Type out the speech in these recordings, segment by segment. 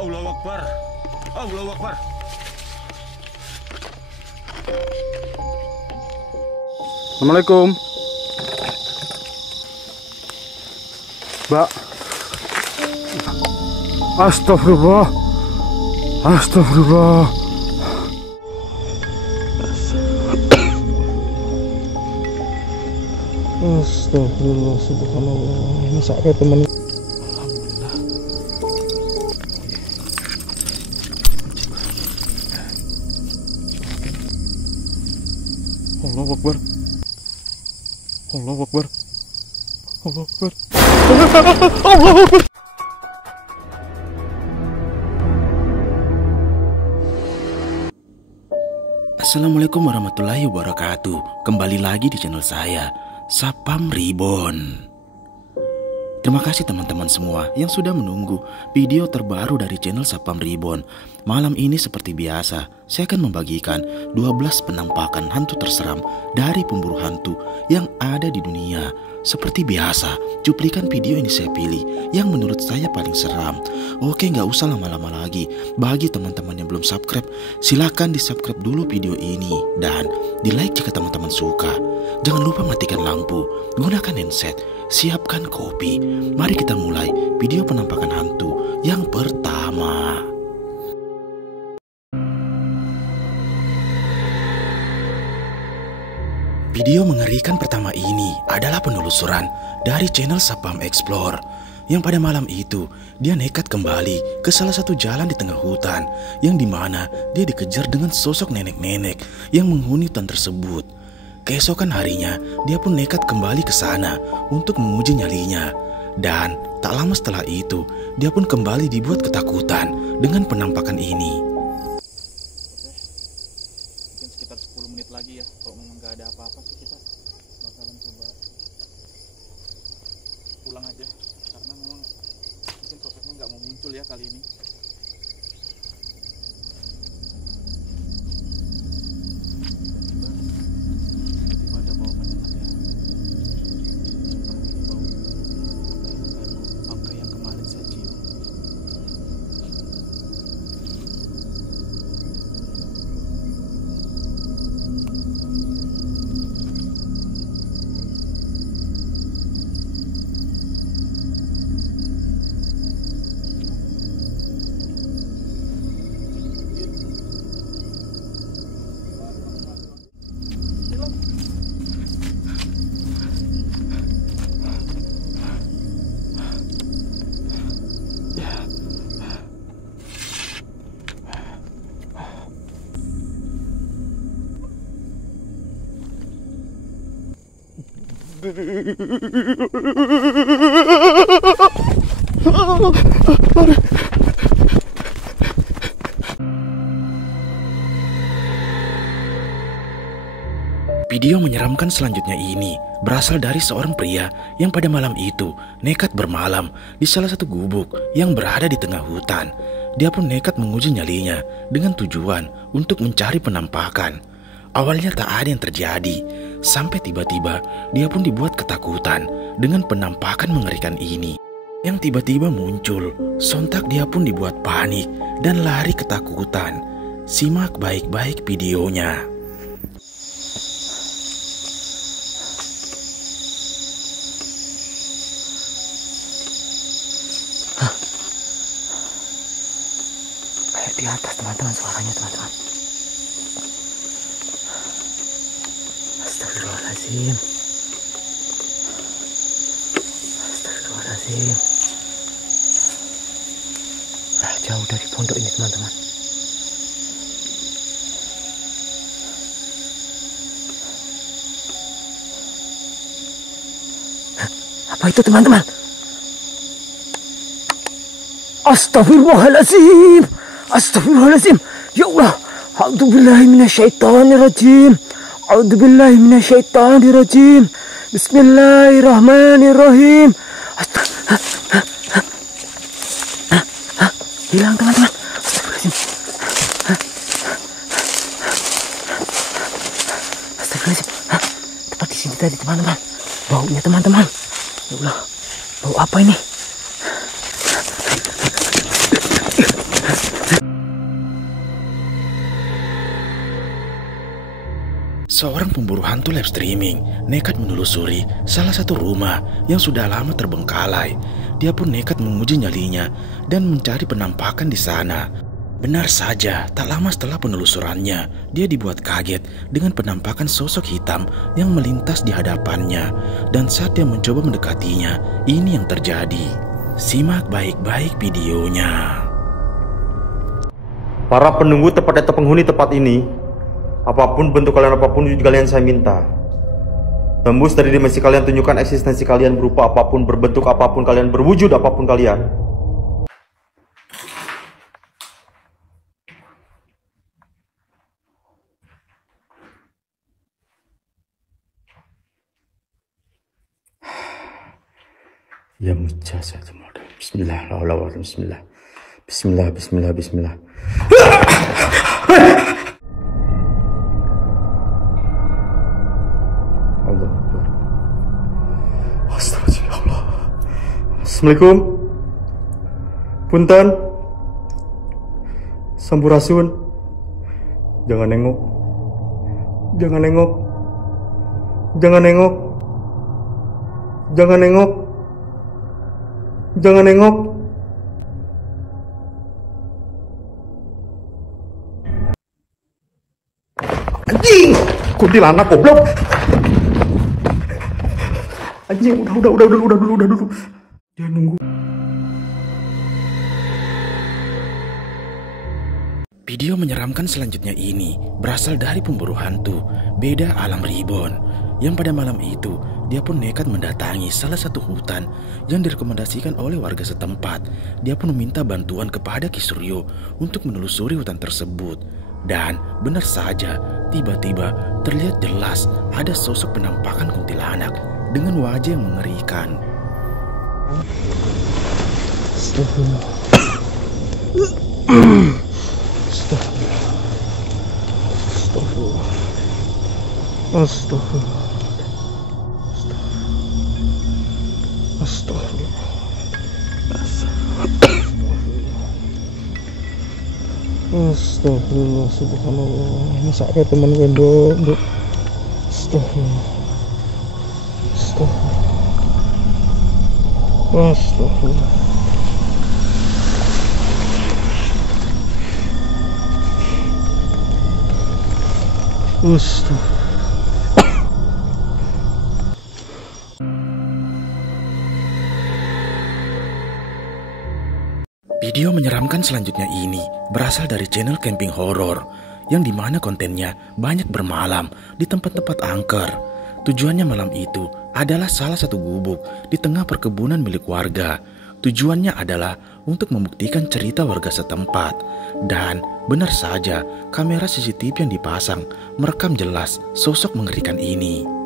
Allahu Akbar. Allahu Akbar. Assalamualaikum. Mbak. Astagfirullah. Astagfirullah. Astagfirullah, subhanallah. Ini sakit teman. Alhamdulillah. Allahu Akbar. Allahu Akbar. Allahu Akbar. Allahu Akbar. Assalamualaikum warahmatullahi wabarakatuh. Kembali lagi di channel saya, Sapam Reborn. Terima kasih teman-teman semua yang sudah menunggu video terbaru dari channel Sapam Reborn. Malam ini seperti biasa, saya akan membagikan 12 penampakan hantu terseram dari pemburu hantu yang ada di dunia. Seperti biasa, cuplikan video ini saya pilih yang menurut saya paling seram. Oke, nggak usah lama-lama lagi. Bagi teman-teman yang belum subscribe, silahkan di subscribe dulu video ini dan di like jika teman-teman suka. Jangan lupa matikan lampu, gunakan handset, siapkan kopi. Mari kita mulai video penampakan hantu yang pertama. Video mengerikan pertama ini adalah penelusuran dari channel Sapam Explore, yang pada malam itu dia nekat kembali ke salah satu jalan di tengah hutan, yang dimana dia dikejar dengan sosok nenek-nenek yang menghuni hutan tersebut. Keesokan harinya dia pun nekat kembali ke sana untuk menguji nyalinya, dan tak lama setelah itu dia pun kembali dibuat ketakutan dengan penampakan ini. Sekitar 10 menit lagi ya, kalau memang nggak ada apa-apa sih kita bakalan coba pulang aja, karena memang mungkin sosoknya nggak mau muncul ya kali ini. Tiba-tiba ada bau menyengat ya, bau bangkai yang kemarin saya cium. Video menyeramkan selanjutnya ini berasal dari seorang pria yang pada malam itu nekat bermalam di salah satu gubuk yang berada di tengah hutan. Dia pun nekat menguji nyalinya dengan tujuan untuk mencari penampakan. Awalnya tak ada yang terjadi, sampai tiba-tiba dia pun dibuat ketakutan dengan penampakan mengerikan ini yang tiba-tiba muncul. Sontak dia pun dibuat panik dan lari ketakutan. Simak baik-baik videonya. Kayak di atas teman-teman, suaranya teman-teman. Astagfirullahaladzim. Astagfirullahaladzim. Nah, jauh dari pondok ini teman-teman. Apa itu teman-teman? Astagfirullahaladzim. Astagfirullahaladzim. Ya Allah. A'udzubillahi minasyaitonirrajim. A'udzubillahi minasyaitonirrajim. Bismillahirrahmanirrahim. Hilang teman-teman. Astagfirullahaladzim. Astagfirullahaladzim. Tepat di sini tadi teman-teman. Baunya teman-teman. Ya Allah. Bau apa ini? Seorang pemburu hantu live streaming nekat menelusuri salah satu rumah yang sudah lama terbengkalai. Dia pun nekat menguji nyalinya dan mencari penampakan di sana. Benar saja, tak lama setelah penelusurannya, dia dibuat kaget dengan penampakan sosok hitam yang melintas di hadapannya. Dan saat dia mencoba mendekatinya, ini yang terjadi. Simak baik-baik videonya. Para penunggu tepat atau penghuni tempat ini, apapun bentuk kalian, apapun wujud kalian, saya minta tembus dari dimensi kalian, tunjukkan eksistensi kalian berupa apapun, berbentuk apapun kalian, berwujud apapun kalian. Ya mujazat. Bismillahirrahmanirrahim. Bismillah. Bismillah, bismillah, bismillah. Allah Akbar. Astagfirullah. Assalamualaikum. Punten. Sampurasun. Jangan nengok. Jangan nengok. Jangan nengok. Jangan nengok. Jangan nengok. Anjing, kuntilanak goblok. Anjing, udah dulu. Dia nunggu. Video menyeramkan selanjutnya ini berasal dari pemburu hantu beda alam Reborn, yang pada malam itu dia pun nekat mendatangi salah satu hutan yang direkomendasikan oleh warga setempat. Dia pun meminta bantuan kepada Ki Suryo untuk menelusuri hutan tersebut. Dan benar saja, tiba-tiba terlihat jelas ada sosok penampakan kuntilanak dengan wajah yang mengerikan. Astagfirullah. Astagfirullah. Astagfirullah. Astagfirullah. Astagfirullah. Subhanallah. Masa kayak teman gue dok. Astagfirullah. Astagfirullah. Astagfirullah. Astagfirullah. Video menyeramkan selanjutnya ini berasal dari channel camping horror, yang dimana kontennya banyak bermalam di tempat-tempat angker. Tujuannya malam itu adalah salah satu gubuk di tengah perkebunan milik warga. Tujuannya adalah untuk membuktikan cerita warga setempat. Dan benar saja, kamera CCTV yang dipasang merekam jelas sosok mengerikan ini.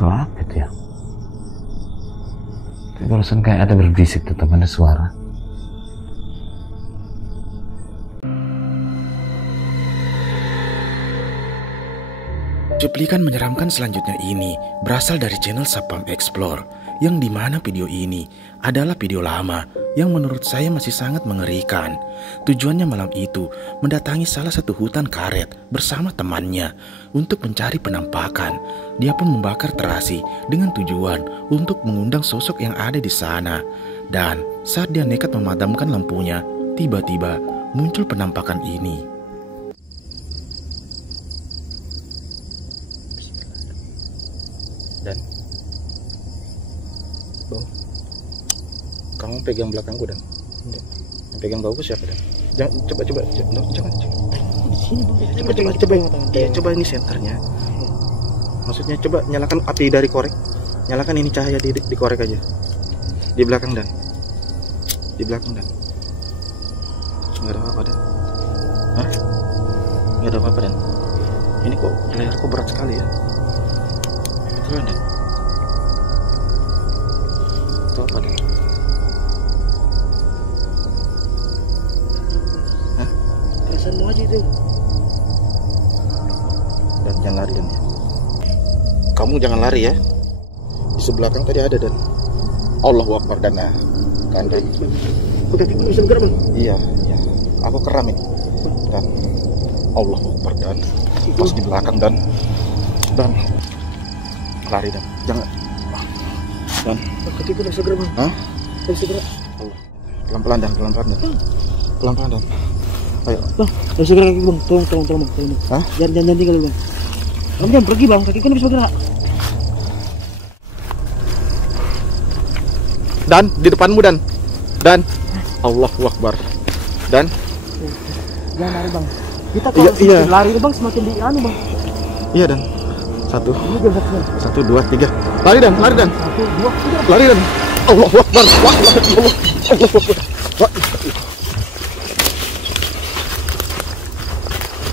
Suara apa itu ya? Barusan kayak ada berbisik tuh, teman, ada suara. Cuplikan menyeramkan selanjutnya ini berasal dari channel Sapam Explore, yang dimana video ini adalah video lama yang menurut saya masih sangat mengerikan. Tujuannya malam itu mendatangi salah satu hutan karet bersama temannya untuk mencari penampakan. Dia pun membakar terasi dengan tujuan untuk mengundang sosok yang ada di sana. Dan saat dia nekat memadamkan lampunya, tiba-tiba muncul penampakan ini. Dan Kau Kamu pegang belakangku dan yang pegang bauku siapa dan? Jangan coba jangan. Coba ini senternya. Maksudnya coba nyalakan api dari korek. Nyalakan ini cahaya di korek aja. Di belakang dan. Nggak ada apa-apa dan. Hah? Nggak ada apa-apa dan. Ini kok layarku berat sekali ya. Betulan dan. Itu apa dan? Hah? Perasaanmu aja itu. Dan jangan lari dan ya. Kamu jangan lari ya. Di sebelah belakang tadi ada dan. Allahu Akbar dan nah. Kandai. Kaki gue bisa bergerak bang. Iya. Aku keram ini. Dan Allahu Akbar dan pas di belakang dan lari dan jangan. Dan Kaki gue bisa bergerak bang. hah? Bisa bergerak. Pelan-pelan dan. Pelan-pelan dan. Ayo. Bang, bisa bergerak kaki bang. Tolong bang. Hah? Jangan tinggal bang. Kamu jangan pergi bang. Kaki gue bisa bergerak. Dan di depanmu dan Allahu Akbar dan Jangan lari bang. Kita kalau Iya. lari bang semakin di anu bang. iya dan 1 Ini jam satunya. 1 2 3 lari dan 1, 2, 3. lari dan Allahu Akbar Allahu Akbar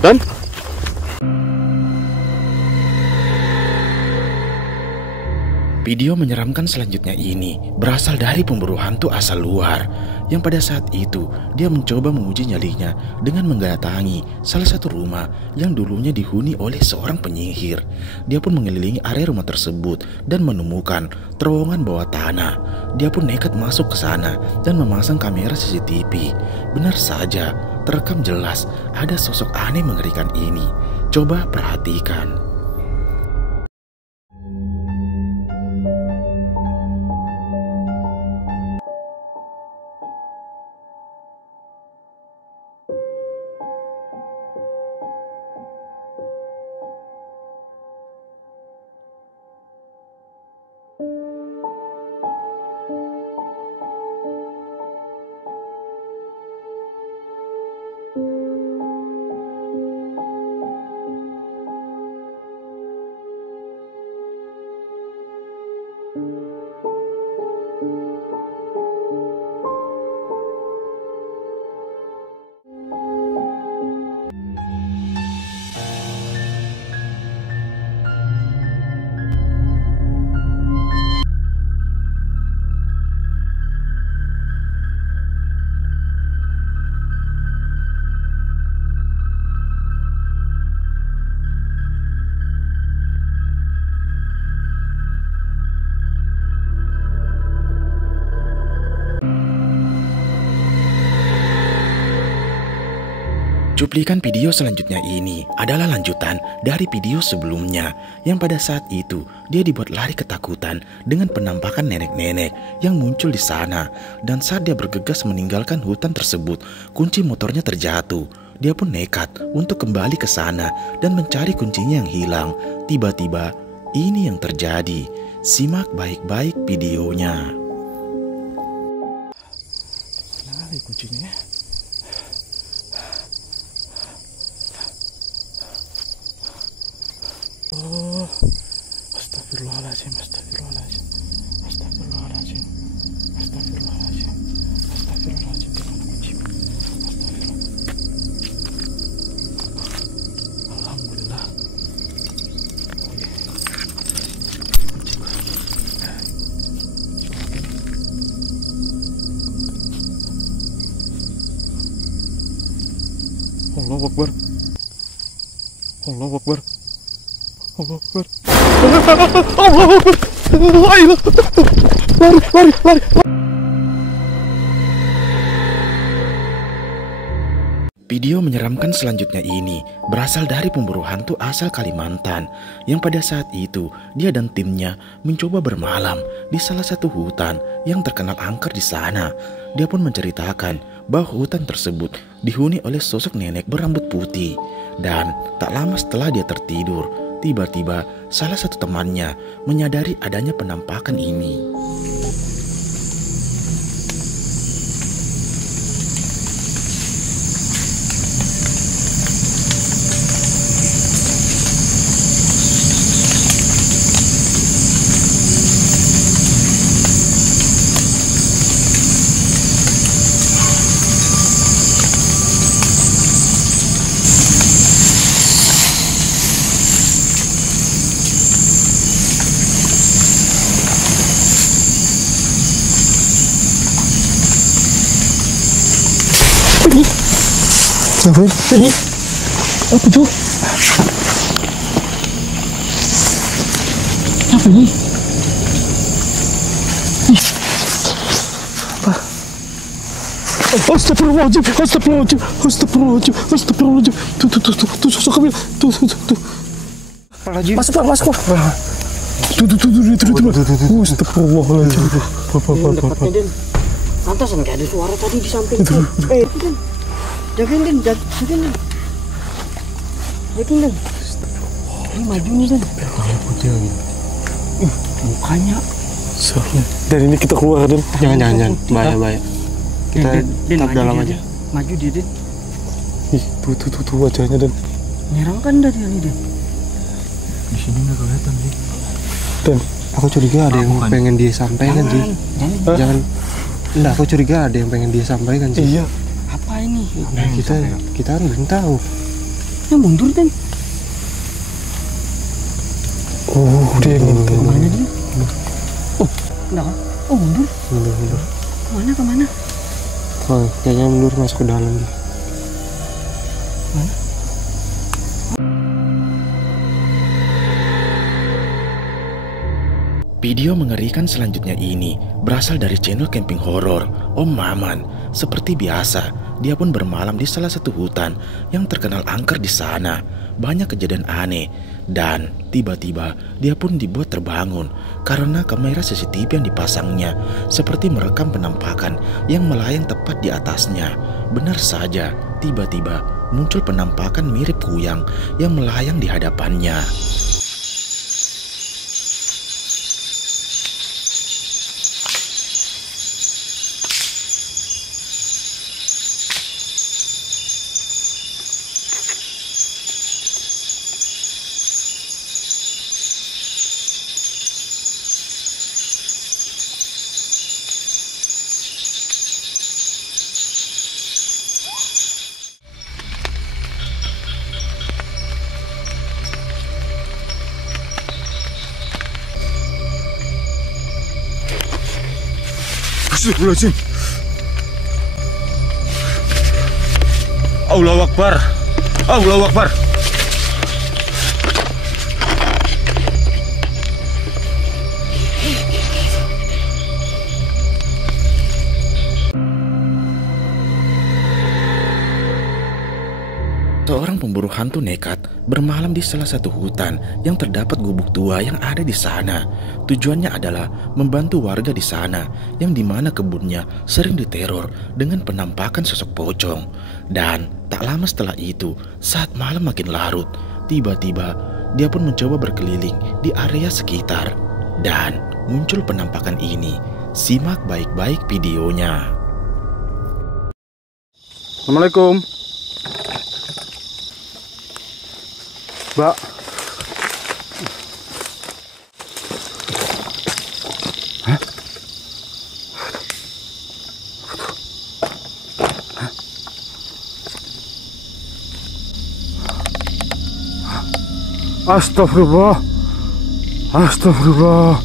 dan video menyeramkan selanjutnya ini berasal dari pemburu hantu asal luar yang pada saat itu dia mencoba menguji nyalinya dengan mendatangi salah satu rumah yang dulunya dihuni oleh seorang penyihir. Dia pun mengelilingi area rumah tersebut dan menemukan terowongan bawah tanah. Dia pun nekat masuk ke sana dan memasang kamera CCTV. Benar saja, terekam jelas ada sosok aneh mengerikan ini. Coba perhatikan. Cuplikan video selanjutnya ini adalah lanjutan dari video sebelumnya yang pada saat itu dia dibuat lari ketakutan dengan penampakan nenek-nenek yang muncul di sana. Dan saat dia bergegas meninggalkan hutan tersebut, kunci motornya terjatuh. Dia pun nekat untuk kembali ke sana dan mencari kuncinya yang hilang. Tiba-tiba ini yang terjadi. Simak baik-baik videonya. Mana kuncinya? Oh, astagfirullahaladzim. Alhamdulillah. Allahu Akbar. Allahu Akbar. Allahu Akbar. Allahu Akbar. Ayo. Lari. Video menyeramkan selanjutnya ini berasal dari pemburu hantu asal Kalimantan yang pada saat itu dia dan timnya mencoba bermalam di salah satu hutan yang terkenal angker di sana. Dia pun menceritakan bahwa hutan tersebut dihuni oleh sosok nenek berambut putih. Dan tak lama setelah dia tertidur, tiba-tiba salah satu temannya menyadari adanya penampakan ini. ini? Apa ini? Apa tuh? Apa ini? Apa? Astagfirullahaladzim, astagfirullahaladzim, astagfirullahaladzim, astagfirullahaladzim. Tuh, sosok Kamil. Tuh. Masuk, Pak. Tuh. Astagfirullahaladzim. Dekatnya, Den. Pantasan kayak ada suara tadi di samping. Den. Jagain, Den. Jagain, Den. Ini maju nih, Den. Tangan putih lagi. Mukanya. Dan ini kita keluar, Den. Jangan. Bahaya. Kita Den, tetap maju dalam dia, aja. Den. Maju dia, Den. Ih, tuh wajahnya, Den. Menyeramkan dari ini, Den. Di sini nggak kelihatan sih. Dan Aku curiga ada yang pengen dia sampaikan sih. Jangan. Enggak, aku curiga ada yang pengen dia sampaikan sih. iya. Apa ini? Nah, kita kan belum tahu. Ya mundur, Den. Oh, dia minta. Kemana dia? Enggak. Oh, mundur. Mundur. Kemana? Oh, kayaknya mundur masuk ke dalam dia. Video mengerikan selanjutnya ini berasal dari channel camping horor Om Maman. Seperti biasa, dia pun bermalam di salah satu hutan yang terkenal angker di sana. Banyak kejadian aneh dan tiba-tiba dia pun dibuat terbangun karena kamera CCTV yang dipasangnya seperti merekam penampakan yang melayang tepat di atasnya. Benar saja, tiba-tiba muncul penampakan mirip kuyang yang melayang di hadapannya. Astagfirullahaladzim. Allahu Akbar. Allahu Akbar. Seorang pemburu hantu nekat bermalam di salah satu hutan yang terdapat gubuk tua yang ada di sana. Tujuannya adalah membantu warga di sana yang dimana kebunnya sering diteror dengan penampakan sosok pocong. Dan tak lama setelah itu, saat malam makin larut, tiba-tiba dia pun mencoba berkeliling di area sekitar dan muncul penampakan ini. Simak baik-baik videonya. Assalamualaikum. Mbak. Hah? Astagfirullah. Astagfirullah.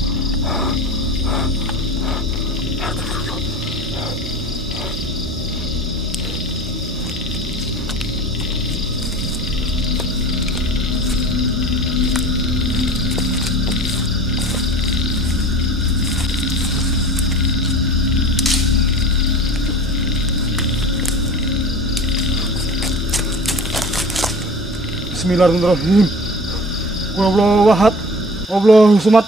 Bismillahirrahmanirrahim. Wallahu ahad, Allahu samad,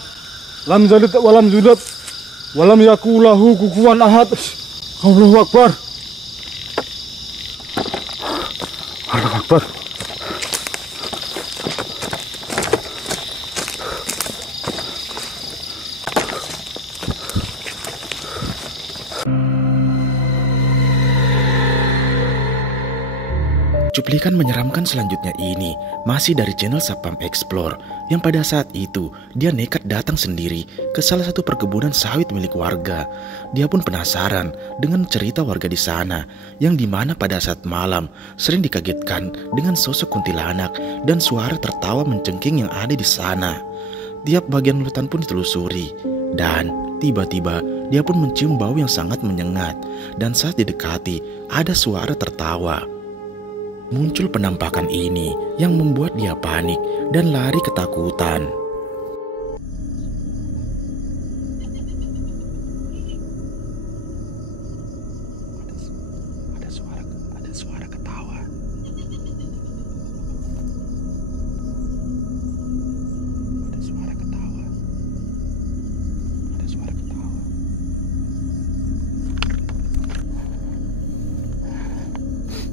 lam yalid walam yulad, walam yakul lahu kufuwan ahad. Allahu akbar. Allahu akbar. Cuplikan menyeramkan selanjutnya ini masih dari channel Sapam Explore yang pada saat itu dia nekat datang sendiri ke salah satu perkebunan sawit milik warga. Dia pun penasaran dengan cerita warga di sana yang dimana pada saat malam sering dikagetkan dengan sosok kuntilanak dan suara tertawa mencengking yang ada di sana. Tiap bagian hutan pun ditelusuri dan tiba-tiba dia pun mencium bau yang sangat menyengat. Dan saat didekati, ada suara tertawa. Muncul penampakan ini yang membuat dia panik dan lari ketakutan. Ada suara ketawa. Ada suara ketawa. Ada suara ketawa.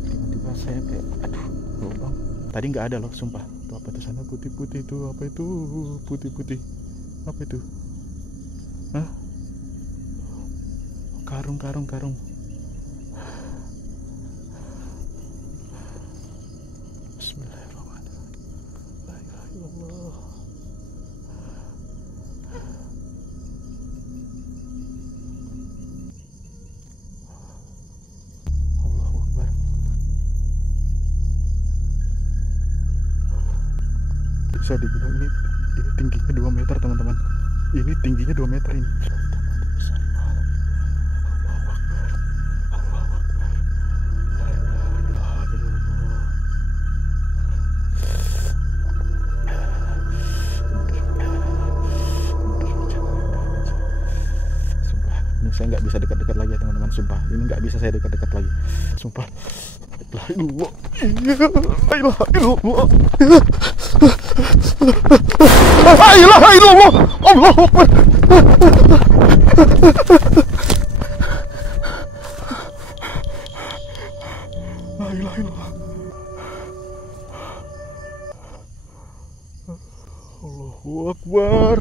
Tiba-tiba saya kayak, aduh, lubang. Tadi nggak ada loh, sumpah. Tuh apa tuh sana putih-putih itu? Apa itu? Putih-putih. Apa itu? Hah? Karung. Bismillahirrahmanirrahim. La ilaha illallah. Allahu Akbar. Bisa dibilang ini tingginya 2 meter, teman-teman. Ini tingginya 2 meter ini. Saya nggak bisa dekat-dekat lagi ya teman-teman, sumpah. Ini nggak bisa saya dekat-dekat lagi, sumpah. La ilaha illallah. La ilaha illallah. Allahu Akbar. La ilaha illallah. Allahu Akbar.